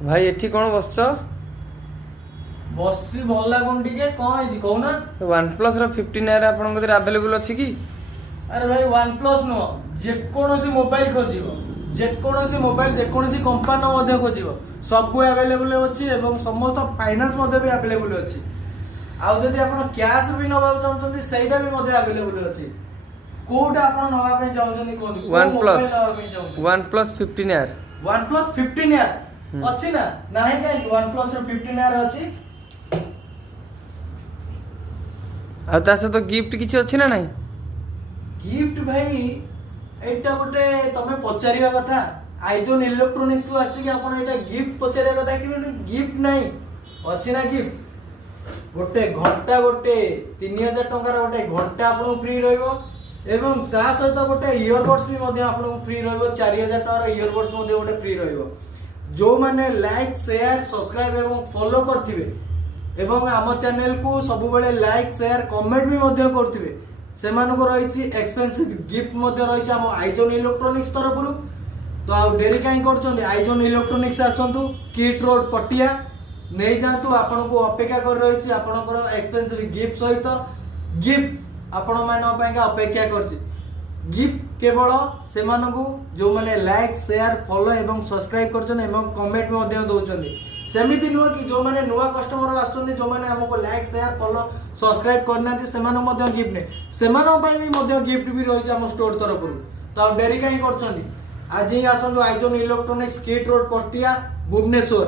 भाई एठी कौन बसछ? बसी भल लागुन टिके कौन है कहूना। OnePlus रो 15R आपन कतिर अवेलेबल अछि की? अरे भाई OnePlus नो जेकोनोसी मोबाइल खोजिबो जेकोनोसी मोबाइल जेकोनोसी कंपनी मध्ये खोजिबो सब अवेलेबल अछि एवं समस्त फाइनेंस मध्ये भी अवेलेबल अछि। आ जदि आपण कैश भी नबा चाहछन्ती सेटा भी मध्ये अवेलेबल अछि। कोटा आपण नबा पे चाहछन्ती कोन OnePlus मोबाइल नबा पे चाहछन्ती? OnePlus 15R OnePlus 15R अछि ना नाही काई OnePlus रो 15R अछि। आ ता से तो गिफ्ट किछि अछि ना नाही? गिफ्ट भाई एटा गोटे तमे पचारिया कथा आइजोन इलेक्ट्रोनिक्स को आसी कि आपण एटा गिफ्ट पचारिया कथा कि गिफ्ट नाही अछि ना गिफ्ट गोटे घंटा गोटे 3000 टंका रो गोटे घंटा आपन फ्री रहइबो एवं ता सहित गोटे इयरबड्स भी मध्ये आपन फ्री रहइबो 4000 टंका रो इयरबड्स मध्ये गोटे फ्री रहइबो जो माने लाइक शेयर सब्सक्राइब एवं फॉलो करथिबे एवं आम चैनल को सब बेले लाइक शेयर कमेंट भी मध्ये करथिबे सेमानको रहिछि एक्सपेंसिव गिफ्ट मध्ये रहिछि आम आइजोन इलेक्ट्रोनिक्स तरफरु। तो आ डेरी काई करछन्ती आइजोन इलेक्ट्रोनिक्स आसंतु किट रोड पटिया नै जातु आपन को अपेक्षा कर रहिछि आपनकर एक्सपेंसिव गिफ्ट सहित गिफ्ट आपण मान पाएका अपेक्षा करछि। गिफ्ट केवल सेमानको जो माने लाइक शेयर फॉलो एवं सब्सक्राइब करछन एवं कमेंट मध्ये दोछन्ती सेमिति नुह कि जो माने नुआ कस्टमर आछन्ती जो माने हमको लाइक शेयर फॉलो सब्सक्राइब करनांती सेमानो मध्ये गिफ्ट ने सेमानो पई भी मध्ये गिफ्ट भी रहिछ हम स्टोर तरफरु। तो डेरी काई करछन्ती आज ही आसंतु आइजोन इलेक्ट्रोनिक्स किट रोड पटिया भुवनेश्वर।